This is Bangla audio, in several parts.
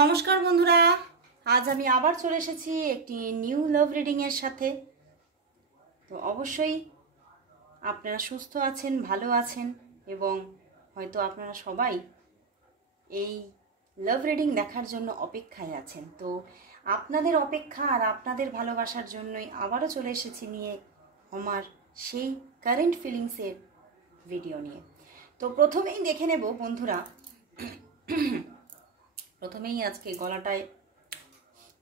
নমস্কার বন্ধুরা, আজ আমি আবার চলে এসেছি একটি নিউ লাভ রিডিং এর সাথে। তো অবশ্যই আপনারা সুস্থ আছেন, ভালো আছেন এবং হয়তো আপনারা সবাই এই লাভ রিডিং দেখার জন্য অপেক্ষায় আছেন। তো আপনাদের অপেক্ষা আর আপনাদের ভালোবাসার জন্যই আবারও চলে এসেছি নিয়ে আমার সেই কারেন্ট ফিলিংসের ভিডিও নিয়ে। তো প্রথমেই দেখে নেব বন্ধুরা, প্রথমেই আজকে গলাটায়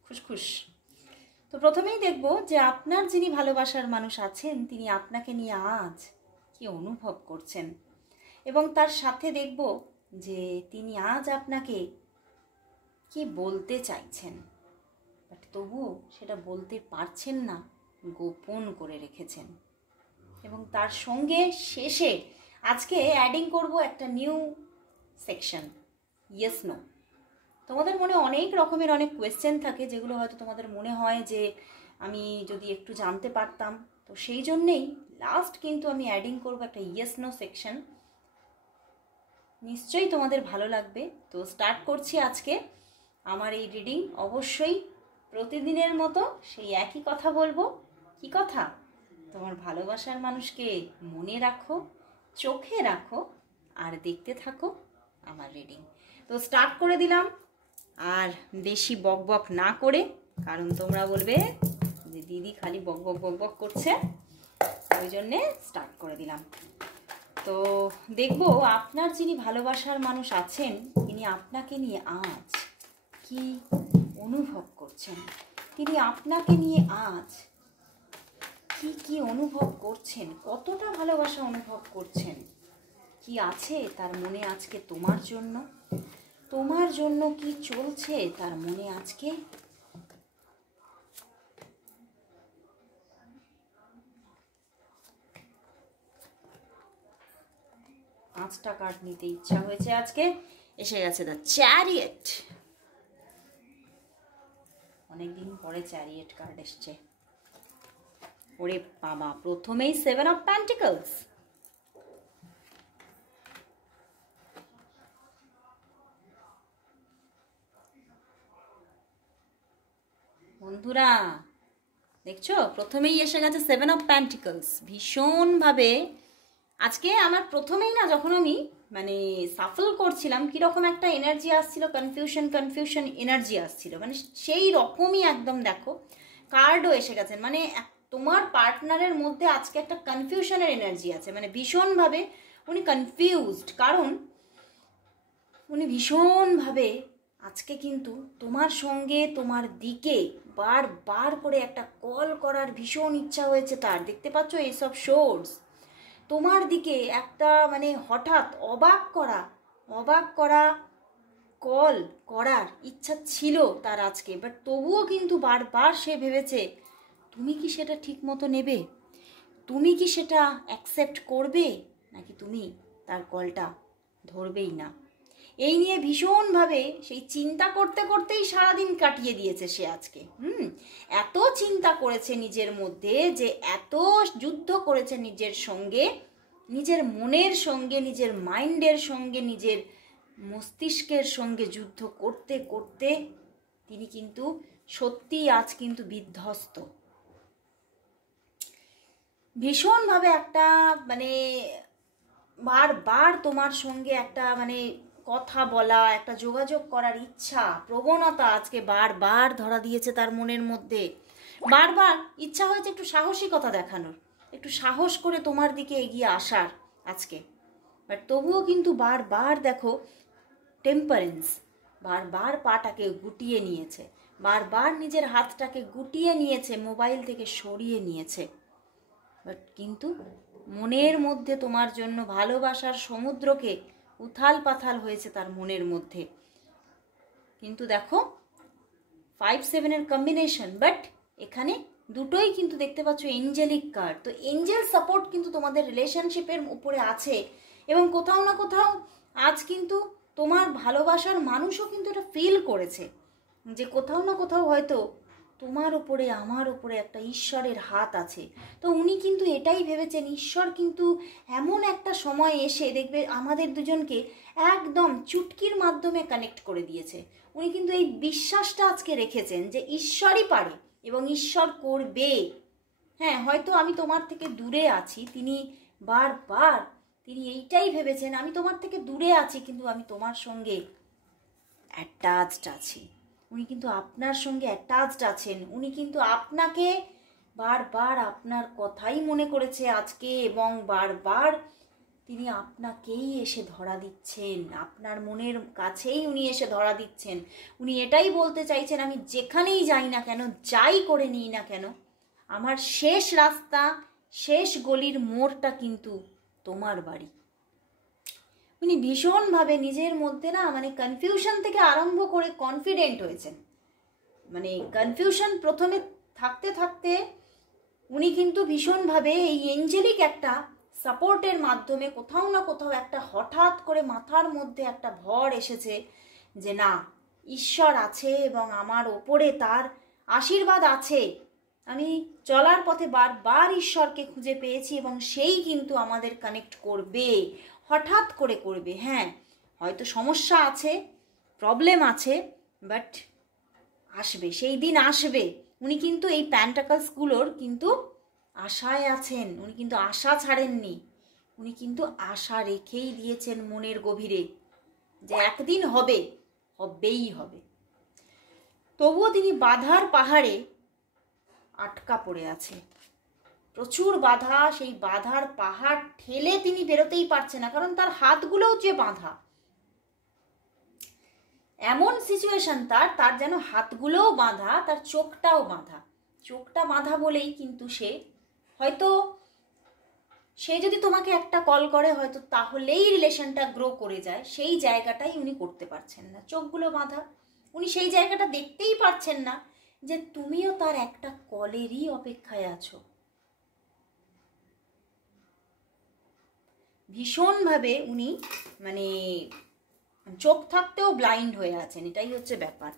খুশখুশ। তো প্রথমেই দেখব যে আপনার যিনি ভালোবাসার মানুষ আছেন তিনি আপনাকে নিয়ে আজ কি অনুভব করছেন, এবং তার সাথে দেখব যে তিনি আজ আপনাকে কি বলতে চাইছেন, বাট তবুও সেটা বলতে পারছেন না, গোপন করে রেখেছেন। এবং তার সঙ্গে শেষে আজকে অ্যাডিং করব একটা নিউ সেকশন, ইয়েস নো। তোমাদের মনে অনেক রকমের অনেক কোয়েশ্চেন থাকে যেগুলো হয়তো তোমাদের মনে হয় যে আমি যদি একটু জানতে পারতাম। তো সেই জন্যেই লাস্ট কিন্তু আমি অ্যাডিং করব একটা ইয়েস নো সেকশন। নিশ্চয়ই তোমাদের ভালো লাগবে। তো স্টার্ট করছি আজকে আমার এই রিডিং। অবশ্যই প্রতিদিনের মতো সেই একই কথা বলবো। কি কথা? তোমার ভালোবাসার মানুষকে মনে রাখো, চোখে রাখো আর দেখতে থাকো আমার রিডিং। তো স্টার্ট করে দিলাম, আর বেশি বক বক না করে, কারণ তোমরা বলবে যে দিদি খালি বক বক বক বক করছে, ওই জন্যে স্টার্ট করে দিলাম। তো দেখবো আপনার যিনি ভালোবাসার মানুষ আছেন তিনি আপনাকে নিয়ে আজ কি অনুভব করছেন, তিনি আপনাকে নিয়ে আজ কি কি অনুভব করছেন, কতটা ভালোবাসা অনুভব করছেন, কি আছে তার মনে আজকে তোমার জন্য, তোমার জন্য কি চলছে তার মনে আজকে। পাঁচটা কার্ড নিতে ইচ্ছা হয়েছে আজকে। এসে গেছে দ্য চ্যারিয়েট। অনেকদিন পরে চ্যারিয়েট কার্ড এসছে। ওরে বাবা, প্রথমেই 7 অফ পেন্টিকলস। বন্ধুরা দেখছো, প্রথমেই এসে গেছে 7 অফ পেন্টিকলস। ভীষণভাবে আজকে আমার প্রথমেই না, যখন আমি মানে সাফল করছিলাম, কীরকম একটা এনার্জি আসছিল, কনফিউশন এনার্জি আসছিল, মানে সেই রকমই একদম। দেখো কার্ডও এসে গেছেন, মানে তোমার পার্টনারের মধ্যে আজকে একটা কনফিউশনের এনার্জি আছে, মানে ভীষণভাবে উনি কনফিউজড, কারণ উনি ভীষণভাবে আজকে কিন্তু তোমার সঙ্গে তোমার দিকে বারবার করে একটা কল করার ভীষণ ইচ্ছা হয়েছে তার। দেখতে পাচ্ছ এইসব শোর্স, তোমার দিকে একটা মানে হঠাৎ অবাক করা কল করার ইচ্ছা ছিল তার আজকে। বাট তবুও কিন্তু বারবার সে ভেবেছে তুমি কি সেটা ঠিক মতো নেবে, তুমি কি সেটা অ্যাকসেপ্ট করবে, নাকি তুমি তার কলটা ধরবেই না। এই নিয়ে ভীষণভাবে সেই চিন্তা করতে করতেই সারাদিন কাটিয়ে দিয়েছে সে আজকে। এত চিন্তা করেছে নিজের মধ্যে, যে এত যুদ্ধ করেছে নিজের সঙ্গে, নিজের মনের সঙ্গে, নিজের মাইন্ডের সঙ্গে, নিজের মস্তিষ্কের সঙ্গে যুদ্ধ করতে করতে তিনি কিন্তু সত্যি আজ কিন্তু বিধ্বস্ত। ভীষণভাবে একটা মানে বারবার তোমার সঙ্গে একটা মানে কথা বলা, একটা যোগাযোগ করার ইচ্ছা, প্রবণতা আজকে বারবার ধরা দিয়েছে তার মনের মধ্যে। বারবার ইচ্ছা হয়েছে একটু সাহসিকতা দেখানোর, একটু সাহস করে তোমার দিকে এগিয়ে আসার আজকে। বাট তবুও কিন্তু বারবার দেখো টেম্পারেন্স, বারবার পাটাকে গুটিয়ে নিয়েছে, বারবার নিজের হাতটাকে গুটিয়ে নিয়েছে, মোবাইল থেকে সরিয়ে নিয়েছে। বাট কিন্তু মনের মধ্যে তোমার জন্য ভালোবাসার সমুদ্রকে উথাল পাথাল হয়েছে তার মনের মধ্যে। কিন্তু দেখো 5-7 কম্বিনেশন, বাট এখানে দুটোই কিন্তু দেখতে পাচ্ছ এঞ্জেলিক কার্ড। তো এঞ্জেল সাপোর্ট কিন্তু তোমাদের রিলেশনশিপের উপরে আছে, এবং কোথাও না কোথাও আজ কিন্তু তোমার ভালোবাসার মানুষও কিন্তু এটা ফিল করেছে যে কোথাও না কোথাও হয়তো তোমার ওপরে আমার ওপরে একটা ঈশ্বরের হাত আছে। তো উনি কিন্তু এটাই ভেবেছেন, ঈশ্বর কিন্তু এমন একটা সময় এসে দেখবে আমাদের দুজনকে একদম চুটকির মাধ্যমে কানেক্ট করে দিয়েছে। উনি কিন্তু এই বিশ্বাসটা আজকে রেখেছেন যে ঈশ্বরই পারে এবং ঈশ্বর করবে। হ্যাঁ, হয়তো আমি তোমার থেকে দূরে আছি, তিনি বারবার তিনি এইটাই ভেবেছেন, আমি তোমার থেকে দূরে আছি কিন্তু আমি তোমার সঙ্গে অ্যাটাচড আছি। উনি কিন্তু আপনার সঙ্গে অ্যাটাচড আছেন। উনি কিন্তু আপনাকে বারবার আপনার কথাই মনে করেছে আজকে, এবং বারবার তিনি আপনাকেই এসে ধরা দিচ্ছেন, আপনার মনের কাছেই উনি এসে ধরা দিচ্ছেন। উনি এটাই বলতে চাইছেন, আমি যেখানেই যাই না কেন, যাই করে নিই না কেন, আমার শেষ রাস্তা, শেষ গলির মোড়টা কিন্তু তোমার বাড়ি। উনি ভীষণভাবে নিজের মধ্যে না মানে কনফিউশন থেকে আরম্ভ করে কনফিডেন্ট হয়েছেন। মানে কনফিউশন প্রথমে থাকতে থাকতে উনি কিন্তু ভীষণভাবে এই এঞ্জেলিক একটা সাপোর্টের মাধ্যমে কোথাও না কোথাও একটা হঠাৎ করে মাথার মধ্যে একটা ভর এসেছে যে না, ঈশ্বর আছে এবং আমার ওপরে তার আশীর্বাদ আছে। আমি চলার পথে বারবার ঈশ্বরকে খুঁজে পেয়েছি এবং সেই কিন্তু আমাদের কানেক্ট করবে, হঠাৎ করে করবে। হ্যাঁ, হয়তো সমস্যা আছে, প্রবলেম আছে, বাট আসবে, সেই দিন আসবে। উনি কিন্তু এই প্যান্টাকলসগুলোর কিন্তু আশায় আছেন, উনি কিন্তু আশা ছাড়েননি। উনি কিন্তু আশা রেখেই দিয়েছেন মনের গভীরে যে একদিন হবে, হবেই হবে। তবুও তিনি বাধার পাহাড়ে আটকা পড়ে আছে, প্রচুর বাধা। সেই বাধার পাহাড় ঠেলে তিনি বেরোতেই পারছে না, কারণ তার হাতগুলোও যে বাঁধা। এমন সিচুয়েশন তার যেন হাতগুলোও বাঁধা, তার চোখটাও বাঁধা। চোখটা বাঁধা বলেই কিন্তু সে যদি তোমাকে একটা কল করে হয়তো তাহলেই রিলেশনটা গ্রো করে যায়, সেই জায়গাটাই উনি করতে পারছেন না, চোখগুলো বাঁধা। উনি সেই জায়গাটা দেখতেই পারছেন না যে তুমিও তার একটা কলেরই অপেক্ষায় আছো। ভীষণভাবে উনি মানে চোখ থাকতেও ব্লাইন্ড হয়ে আছেন, এটাই হচ্ছে ব্যাপার।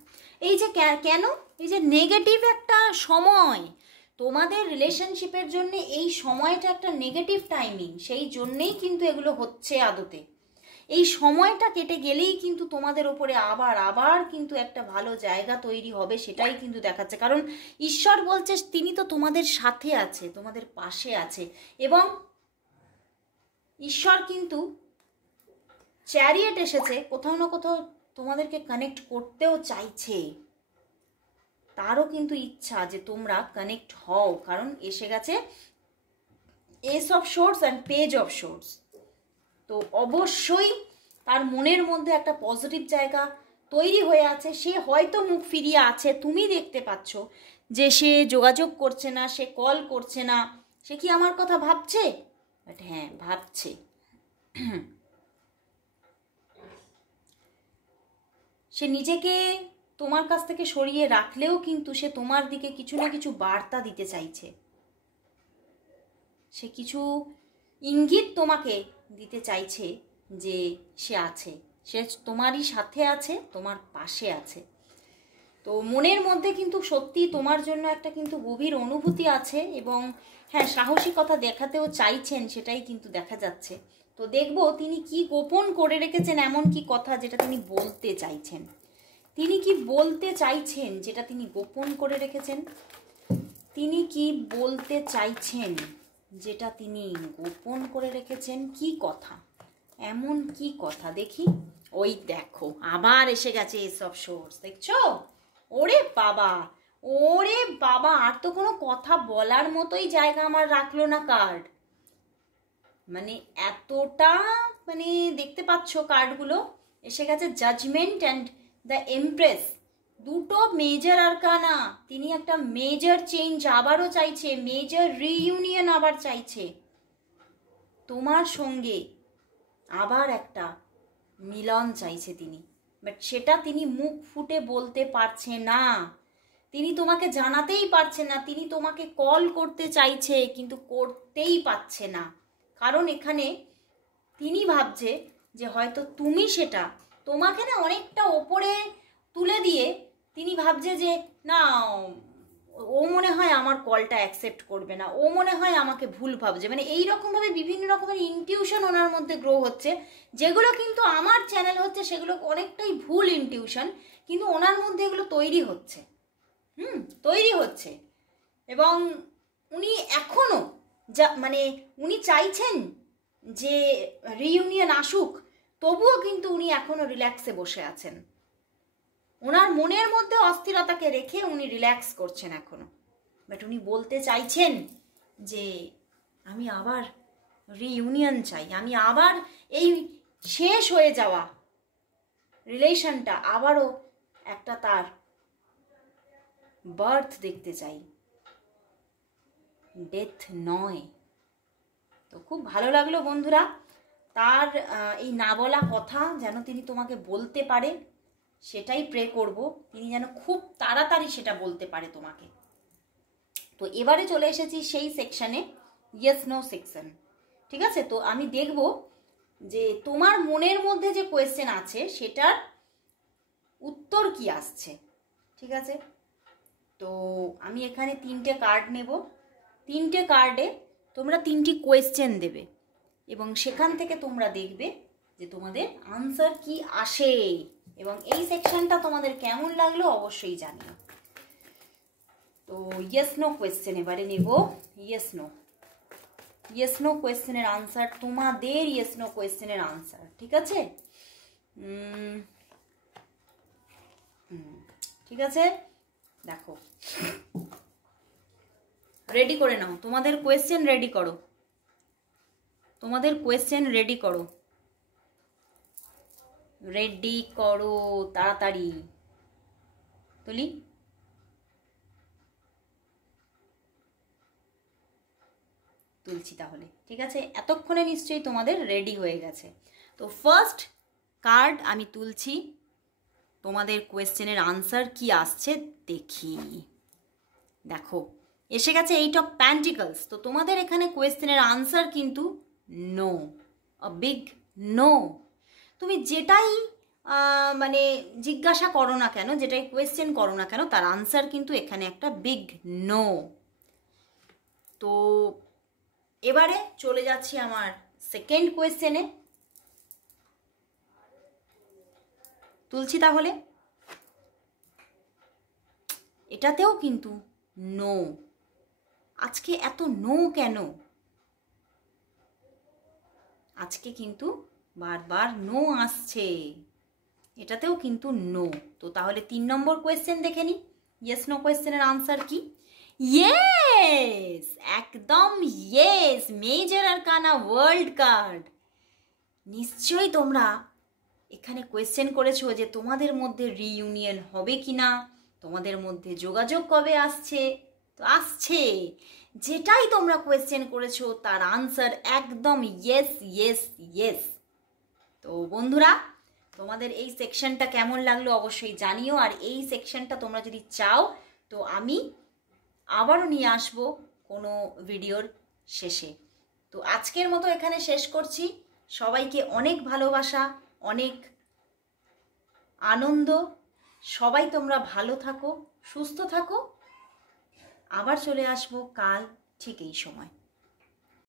এই যে কেন, এই যে নেগেটিভ একটা সময় তোমাদের রিলেশনশিপের জন্য, এই সময়টা একটা নেগেটিভ টাইমিং, সেই জন্যেই কিন্তু এগুলো হচ্ছে আদতে। এই সময়টা কেটে গেলেই কিন্তু তোমাদের ওপরে আবার কিন্তু একটা ভালো জায়গা তৈরি হবে, সেটাই কিন্তু দেখাচ্ছে। কারণ ঈশ্বর বলছে তিনি তো তোমাদের সাথে আছে, তোমাদের পাশে আছে, এবং ঈশ্বর কিন্তু চ্যারিয়েট এসেছে, কোথাও না কোথাও তোমাদেরকে কানেক্ট করতেও চাইছে। তারও কিন্তু ইচ্ছা যে তোমরা কানেক্ট হও, কারণ এসে গেছে S of shorts and page of shorts. তো অবশ্যই তার মনের মধ্যে একটা পজিটিভ জায়গা তৈরি হয়ে আছে। সে হয়তো মুখ ফিরিয়ে আছে, তুমি দেখতে পাচ্ছ যে সে যোগাযোগ করছে না, সে কল করছে না। সে কি আমার কথা ভাবছে? বাট হ্যাঁ, ভাবছে। সে নিজেকে তোমার কাছ থেকে সরিয়ে রাখলেও কিন্তু সে তোমার দিকে কিছু না কিছু বার্তা দিতে চাইছে। সে কিছু ইঙ্গিত তোমাকে দিতে চাইছে যে সে আছে, সে তোমারই সাথে আছে, তোমার পাশে আছে। তো মনের মধ্যে কিন্তু সত্যি তোমার জন্য একটা কিন্তু গভীর অনুভূতি আছে, এবং হ্যাঁ, সাহসিকতা দেখাতেও চাইছেন, সেটাই কিন্তু দেখা যাচ্ছে। তো দেখবো তিনি কি গোপন করে রেখেছেন, এমন কি কথা যেটা তিনি বলতে চাইছেন। তিনি কি বলতে চাইছেন যেটা তিনি গোপন করে রেখেছেন? তিনি কি বলতে চাইছেন যেটা তিনি গোপন করে রেখেছেন? কি কথা, এমন কি কথা দেখি। ওই দেখো, আবার এসে গেছে এসব সোর্স, দেখছো? ওরে বাবা, ওরে বাবা, আর তো কোনো কথা বলার মতোই জায়গা আমার রাখলো না কার্ড। মানে এতটা মানে দেখতে পাচ্ছ কার্ডগুলো এসে গেছে জাজমেন্ট অ্যান্ড দ্য এমপ্রেস, দুটো মেজর আরকানা। তিনি একটা মেজর চেঞ্জ আবারও চাইছে, মেজর রিইউনিয়ন আবার চাইছে তোমার সঙ্গে, আবার একটা মিলন চাইছে তিনি। বাট সেটা তিনি মুখ ফুটে বলতে পারছে না, তিনি তোমাকে জানাতেই পারছে না। তিনি তোমাকে কল করতে চাইছে কিন্তু করতেই পারছে না, কারণ এখানে তিনি ভাবছে যে হয়তো তুমি সেটা, তোমাকে না অনেকটা ওপরে তুলে দিয়ে তিনি ভাবছে যে না, ও মনে হয় আমার কলটা অ্যাকসেপ্ট করবে না, ও মনে হয় আমাকে ভুল ভাবছে, মানে এই রকমভাবে বিভিন্ন রকমের ইনটিউশন ওনার মধ্যে গ্রো হচ্ছে, যেগুলো কিন্তু আমার চ্যানেল হচ্ছে সেগুলো অনেকটাই ভুল ইনটিউশন, কিন্তু ওনার মধ্যে এগুলো তৈরি হচ্ছে, তৈরি হচ্ছে। এবং উনি এখনও মানে উনি চাইছেন যে রিইউনিয়ন আসুক, তবুও কিন্তু উনি এখনও রিল্যাক্সে বসে আছেন। ওনার মনের মধ্যে অস্থিরতাকে রেখে উনি রিল্যাক্স করছেন এখনো, বাট উনি বলতে চাইছেন যে আমি আবার রিইউনিয়ন চাই, আমি আবার এই শেষ হয়ে যাওয়া রিলেশনটা আবারও একটা তার বার্থ দেখতে চাই, ডেথ নয়। তো খুব ভালো লাগলো বন্ধুরা, তার এই না বলা কথা যেন তিনি তোমাকে বলতে পারে, সেটাই প্রে করব, তিনি যেন খুব তাড়াতাড়ি সেটা বলতে পারে তোমাকে। তো এবারে চলে এসেছি সেই সেকশানে, ইয়েস নো সেকশন। ঠিক আছে, তো আমি দেখব যে তোমার মনের মধ্যে যে কোয়েশ্চেন আছে সেটার উত্তর কি আসছে। ঠিক আছে, তো আমি এখানে 3টে কার্ড নেব, 3টে কার্ডে তোমরা 3টি কোয়েশ্চেন দেবে এবং সেখান থেকে তোমরা দেখবে যে তোমাদের আনসার কি আসে, এবং এই সেকশনটা তোমাদের কেমন লাগলো অবশ্যই জানিও। তো ইয়েস নো কোয়েশ্চেন এবারে নেব, ইয়েস নো কোয়েশ্চেনের আনসার, তোমাদের ইয়েস নো কোয়েশ্চেনের আনসার। ঠিক আছে, ঠিক আছে, দেখো রেডি করে নাও, তোমাদের কোয়েশ্চেন রেডি করো, তোমাদের কোয়েশ্চেন রেডি করো, রেডি করো তাড়াতাড়ি। তুলি, তুলছি তাহলে। ঠিক আছে, এতক্ষণে নিশ্চয়ই তোমাদের রেডি হয়ে গেছে। তো ফার্স্ট কার্ড আমি তুলছি, তোমাদের কোয়েশ্চেনের আনসার কি আসছে দেখি। দেখো এসে গেছে 8 অফ প্যান্টিকলস। তো তোমাদের এখানে কোয়েশ্চেনের আনসার কিন্তু নো, আ বিগ নো। তুমি যেটাই মানে জিজ্ঞাসা করো না কেন, যেটাই কোয়েশ্চেন করো না কেন, তার আনসার কিন্তু এখানে একটা বিগ নো। তো এবারে চলে যাচ্ছি আমার সেকেন্ড কোয়েশ্চেনে, তুলছি তাহলে। এটাতেও কিন্তু নো। আজকে এত নো কেন? আজকে কিন্তু বারবার নো আসছে, এটাতেও কিন্তু নো। তো তাহলে 3 নম্বর কোয়েশ্চেন দেখে নি, ইয়েস নো কোয়েশ্চেনের আনসার কি? ইয়েস, একদম yes, major arcana world card. নিশ্চয়ই তোমরা এখানে কোয়েশ্চেন করেছো যে তোমাদের মধ্যে রিইউনিয়ন হবে কি না, তোমাদের মধ্যে যোগাযোগ কবে আসছে। তো আসছে, যেটাই তোমরা কোয়েশ্চেন করেছো তার আনসার একদম ইয়েস ইয়েস ইয়েস। তো বন্ধুরা, তোমাদের এই সেকশনটা কেমন লাগলো অবশ্যই জানিও, আর এই সেকশনটা তোমরা যদি চাও তো আমি আবারও নিয়ে আসবো কোনো ভিডিওর শেষে। তো আজকের মতো এখানে শেষ করছি। সবাইকে অনেক ভালোবাসা, অনেক আনন্দ। সবাই তোমরা ভালো থাকো, সুস্থ থাকো। আবার চলে আসবো কাল ঠিক এই সময়।